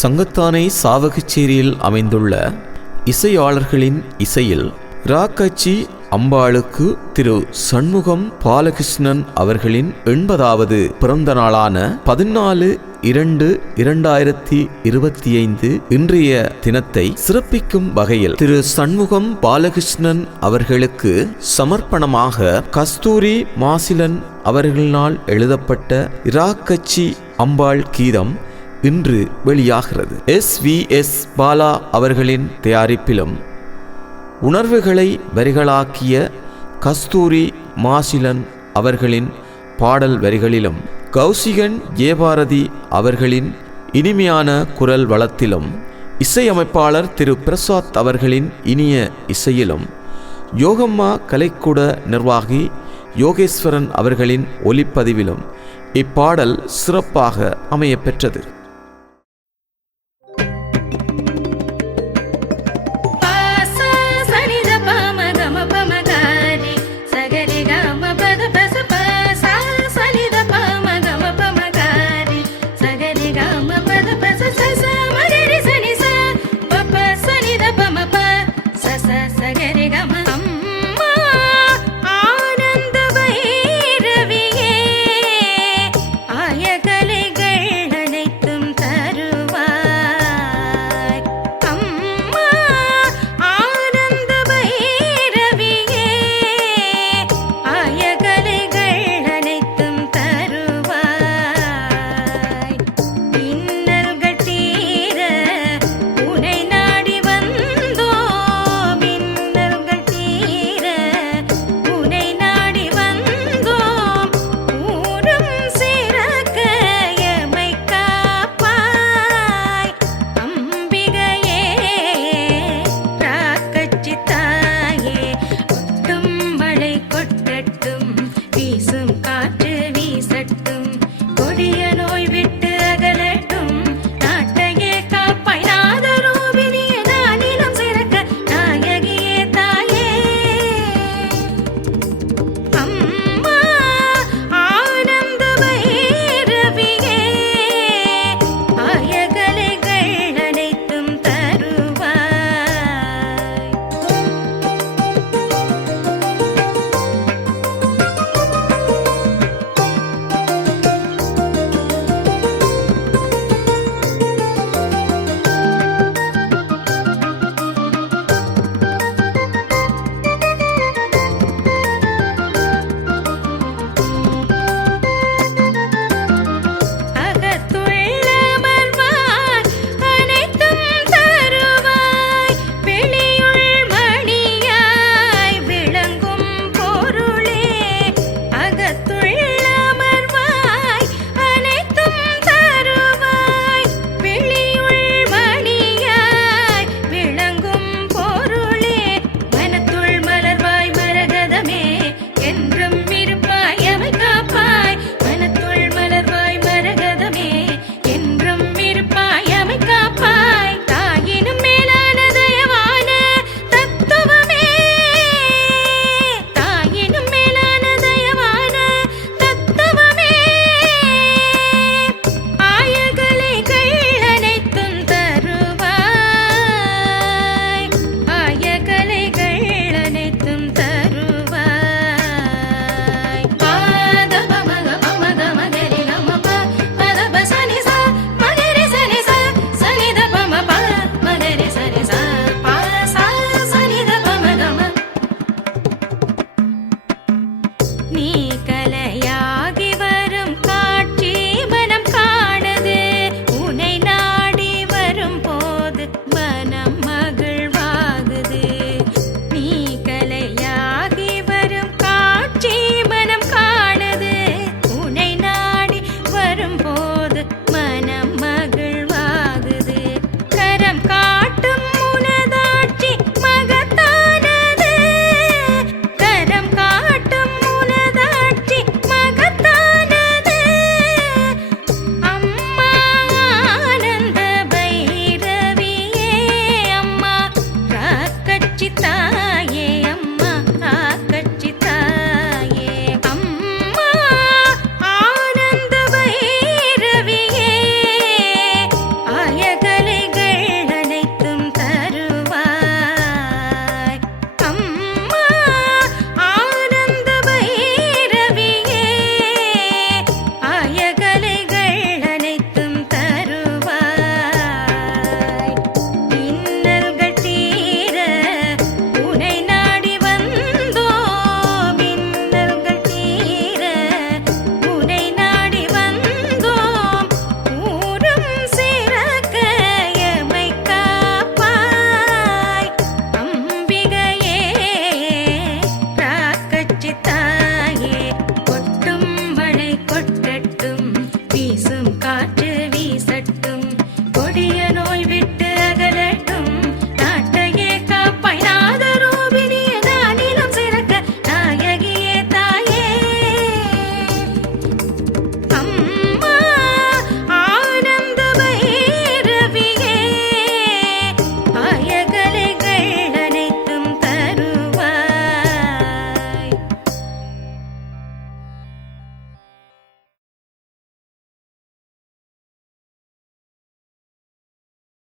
சங்கத்தானை சாவகச்சேரியில் அமைந்துள்ள இசையாளர்களின் இசையில் ராக்காச்சி அம்பாளுக்கு திரு சண்முகம் பாலகிருஷ்ணன் அவர்களின் எண்பதாவது பிறந்த நாளான பதினாலு இரண்டு இரண்டாயிரத்தி இருபத்தி ஐந்து இன்றைய தினத்தை சிறப்பிக்கும் வகையில் திரு சண்முகம் பாலகிருஷ்ணன் அவர்களுக்கு சமர்ப்பணமாக கஸ்தூரி மாசிலன் அவர்களினால் எழுதப்பட்ட இராக்கச்சி அம்பாள் கீதம் இன்று வெளியாகிறது. எஸ் வி எஸ் பாலா அவர்களின் தயாரிப்பிலும் உணர்வுகளை வரிகளாக்கிய கஸ்தூரி மாசிலன் அவர்களின் பாடல் வரிகளிலும் கௌசிகன் ஜெயபாரதி அவர்களின் இனிமையான குரல் வளத்திலும் இசையமைப்பாளர் திரு பிரசாத் அவர்களின் இனிய இசையிலும் யோகம்மா கலைக்கூட நிர்வாகி யோகேஸ்வரன் அவர்களின் ஒலிப்பதிவிலும் இப்பாடல் சிறப்பாக அமையப்பெற்றது